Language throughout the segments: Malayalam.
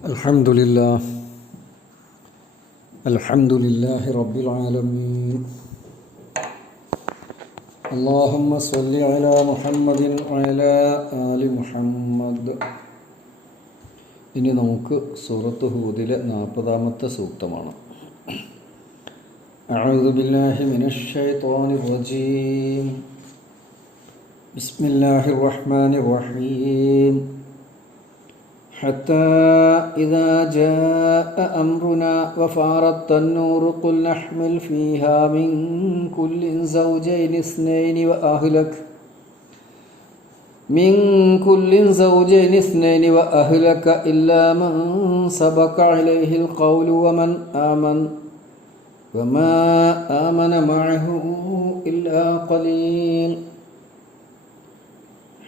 الحمد لله الحمد لله رب العالمين اللهم صل على محمد وعلى آل محمد. ഇനി നമുക്ക് സൂറത്ത് ഹൂദിലെ 40-ാമത്തെ സൂക്തമാണ്. അഊദു ബില്ലാഹി മിനശ് ശൈത്വാനിർ റജീം. ബിസ്മില്ലാഹിർ റഹ്മാനിർ റഹീം. حتى إذا جاء أمرنا وفارت النور قل نحمل فيها من كل زوجين اثنين وأهلك إلا من سبق عليه القول وما آمن معه إلا قليل.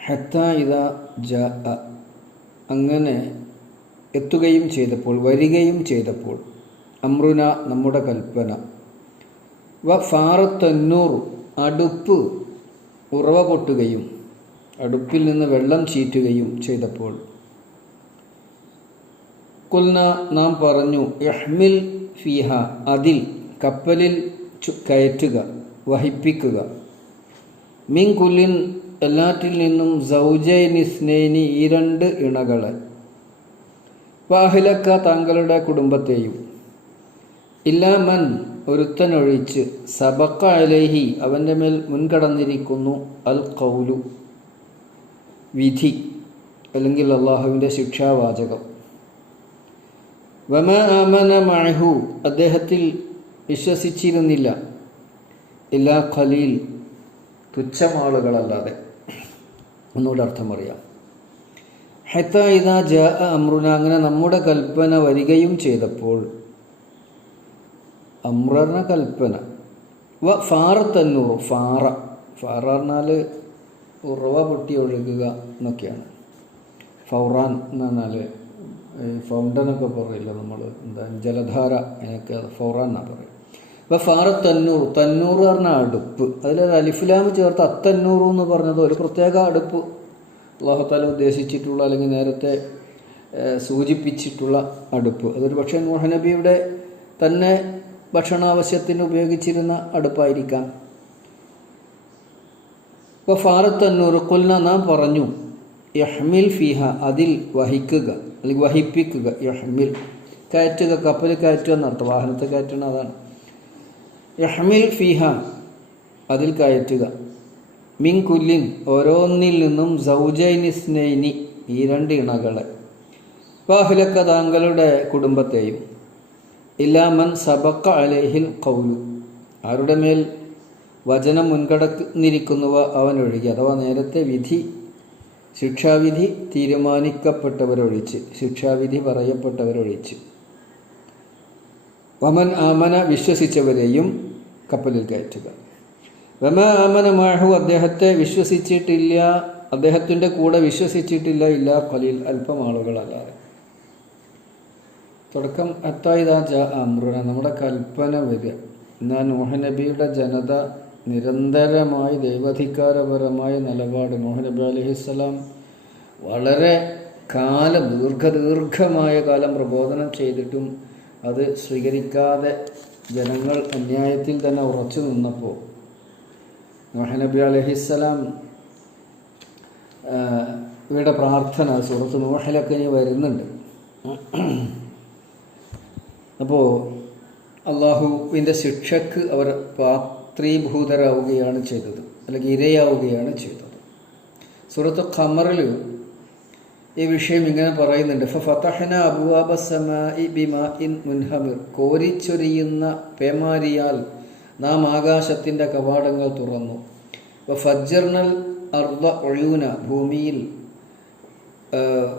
حتى إذا جاء അങ്ങനെ എത്തുകയും ചെയ്തപ്പോൾ, വരികയും ചെയ്തപ്പോൾ, അമ്രുന നമ്മുടെ കൽപ്പന, ഫാറത്തന്നൂർ അടുപ്പ് ഉറവ പൊട്ടുകയും അടുപ്പിൽ നിന്ന് വെള്ളം ചീറ്റുകയും ചെയ്തപ്പോൾ, കുൽന നാം പറഞ്ഞു, യഹ്മിൽ ഫീഹ അതിൽ കപ്പലിൽ കയറ്റുക, വഹിപ്പിക്കുക, മിൻ കുല്ലിൻ എല്ലാറ്റിൽ നിന്നും സൗജൈനിസ്നേനി ഈ രണ്ട് ഇണകളെ, വാഹിലക്ക താങ്കളുടെ കുടുംബത്തെയും, ഇല്ലാമൻ ഒരുത്തനൊഴിച്ച്, സബക്ക അലൈഹി അവൻ്റെ മേൽ മുൻകടന്നിരിക്കുന്നു, അൽ ഖൗലു വിധി അല്ലെങ്കിൽ അള്ളാഹുവിൻ്റെ ശിക്ഷാവാചകം, വമ ആമന മഅഹു അദ്ദേഹത്തിൽ വിശ്വസിച്ചിരുന്നില്ല, ഇല്ലാ ഖലീൽ തുച്ഛമാളുകളല്ലാതെ. ഒന്നുകൂടെ അർത്ഥം അറിയാം. ഹത്താ ഇദാ ജാഅ അമ്രുന അങ്ങനെ നമ്മുടെ കൽപ്പന വരികയും ചെയ്തപ്പോൾ, അമ്രുന കൽപ്പന, ഫാറത്തന്നൂർ ഫാറ പറഞ്ഞാൽ ഉറവ പൊട്ടി ഒഴുകുക എന്നൊക്കെയാണ്. ഫൗറാൻ എന്ന് പറഞ്ഞാൽ ഫൗണ്ടനൊക്കെ പറയില്ല നമ്മൾ, എന്താ ജലധാര, അതിനൊക്കെ ഫൗറാൻ എന്നാണ് പറയുക. അപ്പോൾ ഫാറത്തന്നൂർ, തന്നൂർ പറഞ്ഞാൽ അടുപ്പ്, അതിലൊരു അലിഫ്ലാം ചേർത്ത് അത്തന്നൂർ എന്ന് പറഞ്ഞത് ഒരു പ്രത്യേക അടുപ്പ് അല്ലാഹു തആല ഉദ്ദേശിച്ചിട്ടുള്ള അല്ലെങ്കിൽ നേരത്തെ സൂചിപ്പിച്ചിട്ടുള്ള അടുപ്പ്. അതൊരു പക്ഷേ നൂഹ് നബിയുടെ തന്നെ ഭക്ഷണാവശ്യത്തിന് ഉപയോഗിച്ചിരുന്ന അടുപ്പായിരിക്കാം. അപ്പോൾ ഫാറത്തന്നൂർ കുൽന നാം പറഞ്ഞു, യഹ്മിൽ ഫീഹ അതിൽ വഹിക്കുക അല്ലെങ്കിൽ വഹിപ്പിക്കുക, യഹ്മിൽ കയറ്റുക, കപ്പൽ കയറ്റുക എന്നർത്ഥം, വാഹനത്തെ കയറ്റണം അതാണ്. യഹ്മിൽ ഫീഹ അതിൽ കയറ്റുക, മിൻ കുല്ലിൻ ഓരോന്നിൽ നിന്നും സൗജൈനിസ്നൈനി ഈ രണ്ട് ഇണകളെ, വാഹിലക്ക താങ്കളുടെ കുടുംബത്തെയും, ഇല്ലാമൻ സബക്ക അലൈഹിൽ ഖൗലു ആരുടെ മേൽ വചനം മുൻകടന്നിരിക്കുന്നുവ അവനൊഴികെ, അഥവാ നേരത്തെ വിധി ശിക്ഷാവിധി തീരുമാനിക്കപ്പെട്ടവരൊഴിച്ച്, ശിക്ഷാവിധി പറയപ്പെട്ടവരൊഴിച്ച്, വമൻ ആമന വിശ്വസിച്ചവരെയും കപ്പലിൽ കയറ്റുക, വമ ആമന മഅഹു അദ്ദേഹത്തെ വിശ്വസിച്ചിട്ടില്ല, അദ്ദേഹത്തിൻ്റെ കൂടെ വിശ്വസിച്ചിട്ടില്ല, ഇല്ലാ ഖലീൽ അല്പം ആളുകളല്ലാതെ. തുടക്കം ഹത്താ ഇദാ ജാഅ അമ്രുന നമ്മുടെ കൽപ്പന വരിക. എന്നാൽ നൂഹ് നബിയുടെ ജനത നിരന്തരമായി ദൈവാധികാരപരമായ നിലപാട്, നൂഹ് നബി അലൈഹിസ്സലാം വളരെ ദീർഘമായ കാലം പ്രബോധനം ചെയ്തിട്ടും അത് സ്വീകരിക്കാതെ ജനങ്ങൾ അന്യായത്തിൽ തന്നെ ഉറച്ചു നിന്നപ്പോൾ നൂഹ് നബി അലൈഹിസ്സലാം ഇവരുടെ പ്രാർത്ഥന സൂറത്ത് നൂഹിലൊക്കെ ഇനി വരുന്നുണ്ട്. അപ്പോൾ അള്ളാഹുവിൻ്റെ ശിക്ഷക്ക് അവർ പാത്രീഭൂതരാവുകയാണ് ചെയ്തത്, അല്ലെങ്കിൽ ഇരയാവുകയാണ് ചെയ്തത്. സൂറത്ത് ഖമറിൽ ഈ വിഷയം ഇങ്ങനെ പറയുന്നുണ്ട്, ഫതഹ്ന അബ്വാബ സമാഇ ബിമാഇൻ മുൻഹമിർ കോരിച്ചൊരിയുന്ന പേമാരിയാൽ നാം ആകാശത്തിൻ്റെ കവാടങ്ങൾ തുറന്നു, ഫജ്ജർനൽ അർദ ഉയൂന ഭൂമിയിൽ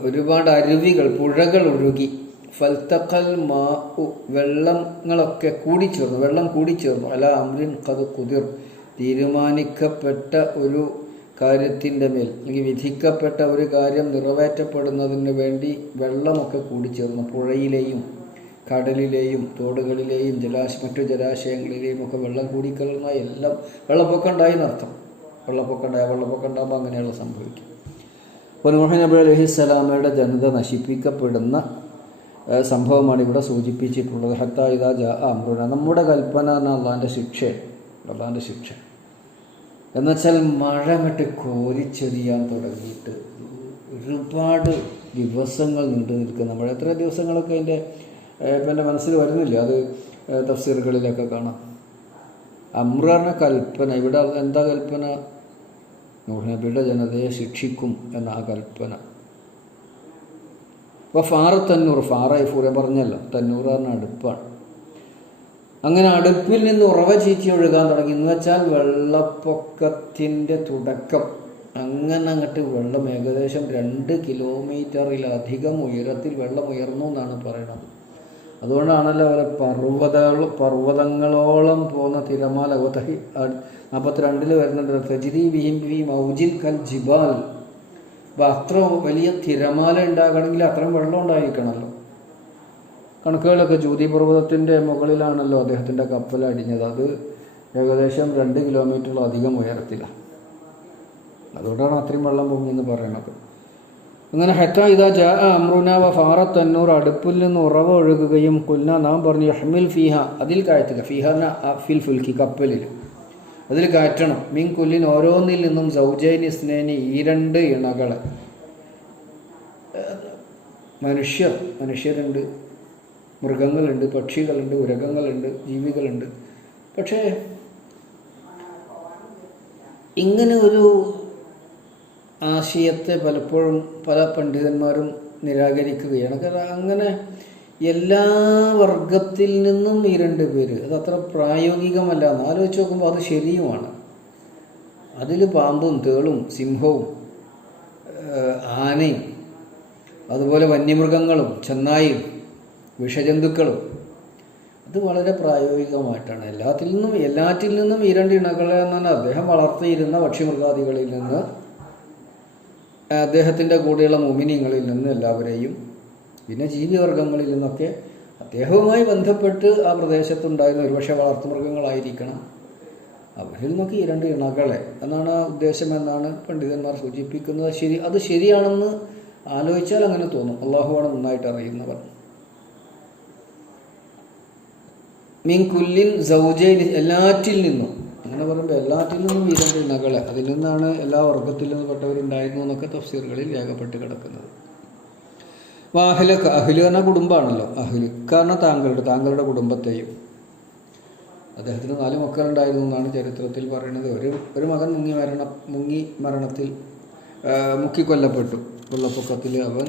ഒരുപാട് അരുവികൾ പുഴകൾ ഒഴുകി, ഫൽതഖൽ മാഉ വെള്ളങ്ങളൊക്കെ കൂടിച്ചേർന്നു, വെള്ളം കൂടിച്ചേർന്നു, അല അംരിൻ ഖദ് ഖുദിർ തീരുമാനിക്കപ്പെട്ട ഒരു കാര്യത്തിൻ്റെ മേൽ അല്ലെങ്കിൽ വിധിക്കപ്പെട്ട ഒരു കാര്യം നിറവേറ്റപ്പെടുന്നതിന് വേണ്ടി വെള്ളമൊക്കെ കൂടിച്ചേർന്നു. പുഴയിലെയും കടലിലെയും തോടുകളിലെയും മറ്റു ജലാശയങ്ങളിലെയും ഒക്കെ വെള്ളം കൂടിക്കലർന്ന എല്ലാം വെള്ളപ്പൊക്കം ഉണ്ടായി എന്നർത്ഥം. വെള്ളപ്പൊക്കം ഉണ്ടാകുമ്പോൾ അങ്ങനെയുള്ള സംഭവിക്കും. അപ്പോൾ നൂഹ് നബി അലൈഹിസ്സലാമയുടെ ജനത നശിപ്പിക്കപ്പെടുന്ന സംഭവമാണ് ഇവിടെ സൂചിപ്പിച്ചിട്ടുള്ളത്. ഹത്താ ഇദാ ജാ അംറുന, നമ്മുടെ കൽപ്പന എന്നാൽ അള്ളാഹിൻ്റെ ശിക്ഷ എന്നുവെച്ചാൽ മഴ അങ്ങോട്ട് കോരിച്ചെറിയാൻ തുടങ്ങിയിട്ട് ഒരുപാട് ദിവസങ്ങൾ നീണ്ടു നിൽക്കുന്ന മഴ. എത്ര ദിവസങ്ങളൊക്കെ അതിൻ്റെ ഇപ്പം എൻ്റെ മനസ്സിൽ വരുന്നില്ല, അത് തഫ്സീറുകളിലൊക്കെ കാണാം. അംറ് പറഞ്ഞ കൽപ്പന, ഇവിടെ എന്താ കൽപ്പന? നൂഹ് നബിയുടെ ജനതയെ ശിക്ഷിക്കും എന്ന ആ കൽപ്പന. അപ്പോൾ ഫാറ തന്നൂർ, ഫൂറ പറഞ്ഞല്ലോ, തന്നൂർ പറഞ്ഞ അടുപ്പാണ്. അങ്ങനെ അടുപ്പിൽ നിന്ന് ഉറവ ചീറ്റി ഒഴുകാൻ തുടങ്ങി എന്ന് വെച്ചാൽ വെള്ളപ്പൊക്കത്തിൻ്റെ തുടക്കം. അങ്ങനെ അങ്ങോട്ട് വെള്ളം ഏകദേശം 2 കിലോമീറ്ററിലധികം ഉയരത്തിൽ വെള്ളം ഉയർന്നു എന്നാണ് പറയുന്നത്. അതുകൊണ്ടാണല്ലോ അവരെ പർവ്വതങ്ങളോളം പോകുന്ന തിരമാല 42 വരുന്നുണ്ട്. തജ്രി ബിഹിം ഫീ മൗജിൻ കൽ ജിബാൽ. അപ്പോൾ അത്ര വലിയ തിരമാല ഉണ്ടാകണമെങ്കിൽ അത്രയും വെള്ളം ഉണ്ടായിരിക്കണമല്ലോ. കണക്കുകളൊക്കെ ജൂതി പർവ്വതത്തിൻ്റെ മുകളിലാണല്ലോ അദ്ദേഹത്തിൻ്റെ കപ്പൽ അടിഞ്ഞത്. അത് ഏകദേശം 2 കിലോമീറ്ററിലധികം ഉയരത്തിലാണ്. അതുകൊണ്ടാണ് അത്രയും വെള്ളം പൊങ്ങിയെന്ന് പറയണത്. അങ്ങനെ ഹത്താ ഇദാ ജാ അംറുന വ ഫാറത്ത് തന്നൂർ, അടുപ്പിൽ നിന്ന് ഉറവ ഒഴുകുകയും കുൽന, നാം പറഞ്ഞു യഹ്മിൽ ഫീഹ, അതിൽ കയറ്റുക, ഫീഹ ഫിൽ ഫുൽക്കി, കപ്പലിൽ അതിൽ കയറ്റണം, മിൻ കുല്ലിൻ, ഓരോന്നിൽ നിന്നും സൗജൈനി സ്നേനി, 2 ഇണകളെ. മനുഷ്യരുണ്ട്, മൃഗങ്ങളുണ്ട്, പക്ഷികളുണ്ട്, ഉരകങ്ങളുണ്ട്, ജീവികളുണ്ട്. പക്ഷേ ഇങ്ങനെ ഒരു ആശയത്തെ പലപ്പോഴും പല പണ്ഡിതന്മാരും നിരാകരിക്കുകയാണ്. കാരണം അങ്ങനെ എല്ലാ വർഗത്തിൽ നിന്നും 2 പേര്, അതത്ര പ്രായോഗികമല്ല എന്ന് ആലോചിച്ച് നോക്കുമ്പോൾ അത് ശരിയുമാണ്. അതിൽ പാമ്പും തേളും സിംഹവും ആനയും അതുപോലെ വന്യമൃഗങ്ങളും ചെന്നായും വിഷജന്തുക്കളും, അത് വളരെ പ്രായോഗികമായിട്ടാണ്. എല്ലാറ്റിൽ നിന്നും 2 ഇണകളെ എന്നാണ് അദ്ദേഹം വളർത്തിയിരുന്ന പക്ഷിമൃഗാദികളിൽ നിന്ന്, അദ്ദേഹത്തിൻ്റെ കൂടെയുള്ള മുഅ്മിനീങ്ങളിൽ നിന്ന് എല്ലാവരെയും, പിന്നെ ജീവിവർഗങ്ങളിൽ നിന്നൊക്കെ അദ്ദേഹവുമായി ബന്ധപ്പെട്ട് ആ പ്രദേശത്തുണ്ടായിരുന്ന ഒരുപക്ഷെ വളർത്തുമൃഗങ്ങളായിരിക്കണം, അവരിൽ നിന്നൊക്കെ 2 ഇണകളെ എന്നാണ് ഉദ്ദേശമെന്നാണ് പണ്ഡിതന്മാർ സൂചിപ്പിക്കുന്നത്. അത് ശരിയാണെന്ന് ആലോചിച്ചാൽ അങ്ങനെ തോന്നും. അള്ളാഹുവാണ് നന്നായിട്ട് അറിയുന്നവർ. മിൻ കുല്ലിൻ സൗജൈൻ, എല്ലാറ്റിൽ നിന്നും, അങ്ങനെ പറയുമ്പോൾ എല്ലാറ്റിൽ നിന്നും 2 ഇണകളെ, അതിൽ നിന്നാണ് എല്ലാ വർഗത്തിൽ നിന്ന് പെട്ടവരുണ്ടായിരുന്നു എന്നൊക്കെ തഫ്സീറുകളിൽ രേഖപ്പെട്ട് കിടക്കുന്നത്. അഹ്ലക, അഹ്ല് എന്ന കുടുംബമാണല്ലോ, അഹ്ല് കാരണം താങ്കളുടെ കുടുംബത്തെയും. അദ്ദേഹത്തിന് 4 മക്കളുണ്ടായിരുന്നു എന്നാണ് ചരിത്രത്തിൽ പറയുന്നത്. ഒരു മകൻ മരണത്തിൽ മുക്കിക്കൊല്ലപ്പെട്ടു വെള്ളപ്പൊക്കത്തിൽ. അവൻ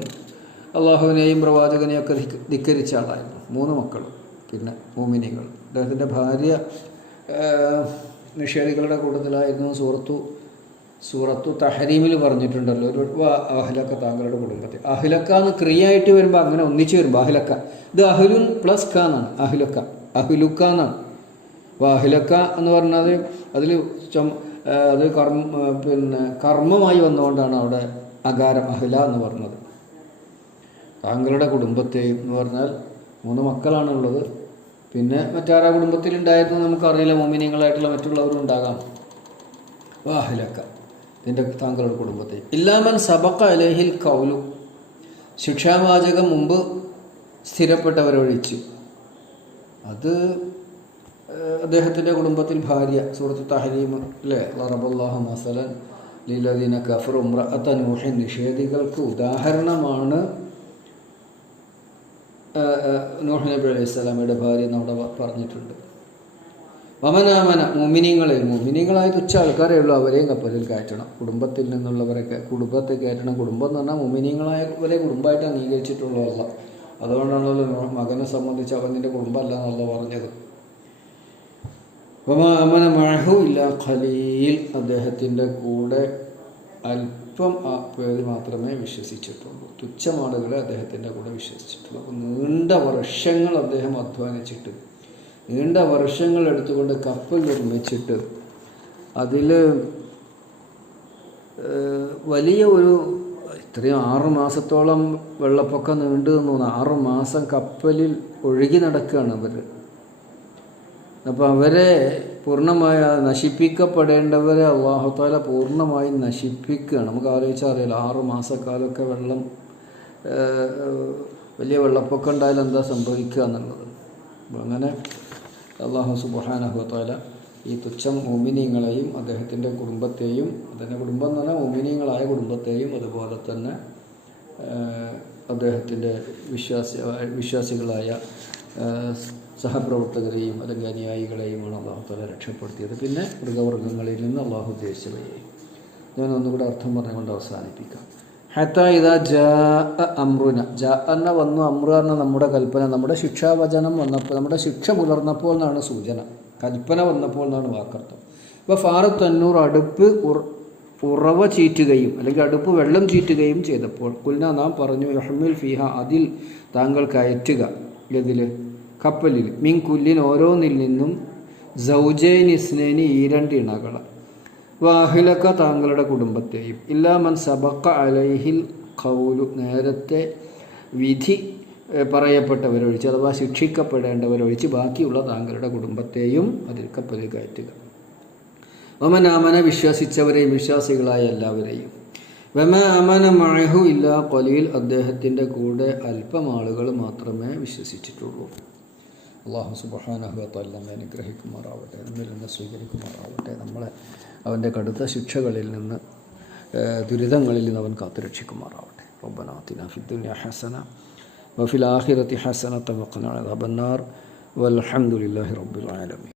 അള്ളാഹുവിനെയും പ്രവാചകനെയൊക്കെ ധിക്കരിച്ച ആളായിരുന്നു. 3 മക്കളും പിന്നെ മുഅ്മിനീങ്ങൾ. അദ്ദേഹത്തിൻ്റെ ഭാര്യ നിഷേധികളുടെ കൂട്ടത്തിലായിരുന്നു. സൂറത്തു തഹരീമിൽ പറഞ്ഞിട്ടുണ്ടല്ലോ, അഹ്ലക്ക, താങ്കളുടെ കുടുംബത്തിൽ. അഹ്ലക്ക എന്ന് ക്രിയയായിട്ട് വരുമ്പോൾ അങ്ങനെ ഒന്നിച്ച് വരുമ്പോൾ അഹ്ലക്ക, ഇത് അഹ്ലുൻ പ്ലസ് ക എന്നാണ്, അഹ്ലുക്ക എന്നാണ്. അപ്പോൾ അഹ്ലക്ക എന്ന് പറഞ്ഞത് അതിൽ അത് കർമ്മമായി വന്നുകൊണ്ടാണ് അവിടെ അകാരം അഹ്ല എന്ന് പറഞ്ഞത്. താങ്കളുടെ കുടുംബത്തെയും എന്ന് പറഞ്ഞാൽ 3 മക്കളാണുള്ളത്. പിന്നെ മറ്റാരാ കുടുംബത്തിലുണ്ടായിരുന്നു നമുക്കറിയില്ല, മുഅ്മിനീങ്ങളായിട്ടുള്ള മറ്റുള്ളവരും ഉണ്ടാകാം. അഹ്ലക്ക, ഇതിൻ്റെ താങ്കളുടെ കുടുംബത്തെ. ഇല്ലാമൻ സബഖ അലൈഹിൽ ഖൗലു, ശിക്ഷാവാചകം മുമ്പ് സ്ഥിരപ്പെട്ടവരൊഴിച്ച്. അത് അദ്ദേഹത്തിൻ്റെ കുടുംബത്തിൽ ഭാര്യ, സൂറത്ത് തഹരീം അല്ലേ, ളറബല്ലാഹു മസലൻ ലില്ലദീന കഫറു ഇംറഅത നൂഹിൻ, നിഷേധികൾക്ക് ഉദാഹരണമാണ് നൂഹ് നബി അലൈഹി സ്വലാമയുടെ ഭാര്യ എന്നവിടെ പറഞ്ഞിട്ടുണ്ട്. വമനാമന, മുഅ്മിനീങ്ങളായ തുച്ഛ ആൾക്കാരേ ഉള്ളൂ, അവരെയും കപ്പലിൽ കയറ്റണം. കുടുംബത്തിൽ നിന്നുള്ളവരൊക്കെ കുടുംബത്തെ കയറ്റണം. കുടുംബം എന്ന് പറഞ്ഞാൽ മുഅ്മിനീങ്ങളായവരെ കുടുംബമായിട്ട് അംഗീകരിച്ചിട്ടുള്ളതല്ല. അതുകൊണ്ടാണല്ലോ മകനെ സംബന്ധിച്ച് അവൻ്റെ കുടുംബമല്ല എന്നുള്ള പറഞ്ഞത്. വമാഅമന മഅഹു ഇല്ലാ ഖലീൽ, അദ്ദേഹത്തിൻ്റെ കൂടെ അല്പം പേര് മാത്രമേ വിശ്വസിച്ചിട്ടുള്ളൂ. തുച്ഛമാളുകളെ അദ്ദേഹത്തിൻ്റെ കൂടെ വിശ്വസിച്ചിട്ടുള്ളൂ. നീണ്ട വർഷങ്ങൾ അദ്ദേഹം അധ്വാനിച്ചിട്ട്, നീണ്ട വർഷങ്ങൾ എടുത്തുകൊണ്ട് കപ്പൽ നിർമ്മിച്ചിട്ട്, അതിൽ വലിയ ഇത്രയും 6 മാസത്തോളം വെള്ളപ്പൊക്കം നീണ്ടു നിന്നു. 6 മാസം കപ്പലിൽ ഒഴുകി നടക്കുകയാണ് അവർ. അപ്പോൾ അവരെ പൂർണ്ണമായ നശിപ്പിക്കപ്പെടേണ്ടവരെ അല്ലാഹു തആല പൂർണ്ണമായി നശിപ്പിക്കുകയാണ്. നമുക്ക് ആലോചിച്ചാൽ അറിയാലോ, 6 മാസക്കാലമൊക്കെ വെള്ളം വലിയ വെള്ളപ്പൊക്കം ഉണ്ടായാൽ എന്താ സംഭവിക്കുക എന്നുള്ളത്. അപ്പോൾ അങ്ങനെ അല്ലാഹു സുബ്ഹാനഹു വ തആല ഈ തുച്ഛം മുഅ്മിനീങ്ങളെയും അദ്ദേഹത്തിൻ്റെ കുടുംബത്തെയും, അതിൻ്റെ കുടുംബം എന്ന് പറഞ്ഞാൽ മുഅ്മിനീങ്ങളായ കുടുംബത്തെയും അതുപോലെ തന്നെ അദ്ദേഹത്തിൻ്റെ വിശ്വാസികളായ സഹപ്രവർത്തകരെയും അല്ലെങ്കിൽ അനുയായികളെയുമാണ് അല്ലാഹു തആല രക്ഷപ്പെടുത്തിയത്. പിന്നെ മൃഗവർഗ്ഗങ്ങളിൽ നിന്ന് അല്ലാഹു ഉദ്ദേശിച്ചവയെ ഞാൻ ഒന്നുകൂടെ അർത്ഥം പറഞ്ഞുകൊണ്ട് അവസാനിപ്പിക്കാം. ഹത്താ ഇദാ ജാഅ അംറുന, ജാഅന്ന വന്നു, അമ്ര എന്ന നമ്മുടെ കൽപ്പന, നമ്മുടെ ശിക്ഷാവചനം വന്നപ്പോൾ, നമ്മുടെ ശിക്ഷ പുലർന്നപ്പോൾ എന്നാണ് സൂചന, കൽപ്പന വന്നപ്പോൾ എന്നാണ് വാക്കർത്ഥം. അപ്പോൾ ഫാറത്ത് അന്നൂർ, അടുപ്പ് ഉറവ ചീറ്റുകയും അല്ലെങ്കിൽ അടുപ്പ് വെള്ളം ചീറ്റുകയും ചെയ്തപ്പോൾ കുൽന നാം പറഞ്ഞു, യഹ്മിൽ ഫിഹ അതിൽ താങ്കൾ കയറ്റുക, ഇതിൽ കപ്പലിൽ, മിൻ കുല്ലിൻ ഓരോന്നിൽ നിന്നും, സൗജൈൻ ഇസ്നൈനി ഈ 2 ഇണകൾ, വാഹിലക്ക താങ്കളുടെ കുടുംബത്തെയും, ഇല്ലാ മൻ സബക്ക അലൈഹിൽ ഖൗലു നേരത്തെ വിധി പറയപ്പെട്ടവരൊഴിച്ച് അഥവാ ശിക്ഷിക്കപ്പെടേണ്ടവരൊഴിച്ച് ബാക്കിയുള്ള താങ്കളുടെ കുടുംബത്തെയും അതിൽ കപ്പലിൽ കയറ്റുക. വമൻ ആമന വിശ്വസിച്ചവരെയും വിശ്വാസികളായ എല്ലാവരെയും, വമ അമന മഅഹു ഇല്ലാ ഖലീൽ അദ്ദേഹത്തിൻ്റെ കൂടെ അല്പം ആളുകൾ മാത്രമേ വിശ്വസിച്ചിട്ടുള്ളൂ. അല്ലാഹു സുബ്ഹാനഹു വ തആല നമ്മെ അനുഗ്രഹിക്കുമാറാവട്ടെ, നമ്മിൽ നിന്ന് സ്വീകരിക്കുമാറാവട്ടെ, നമ്മളെ അവൻ്റെ കടുത്ത ശിക്ഷകളിൽ നിന്ന്, ദുരിതങ്ങളിൽ നിന്ന് അവൻ കാത്തുരക്ഷിക്കുമാറാവട്ടെ. റബ്ബനാ ആതിനാ ഫിദ്ദുനിയ ഹസന വഫിൽ ആഖിറതി ഹസനത വഖിനാ അദാബന്നാർ വൽഹംദുലില്ലാഹി റബ്ബിൽ ആലമീൻ.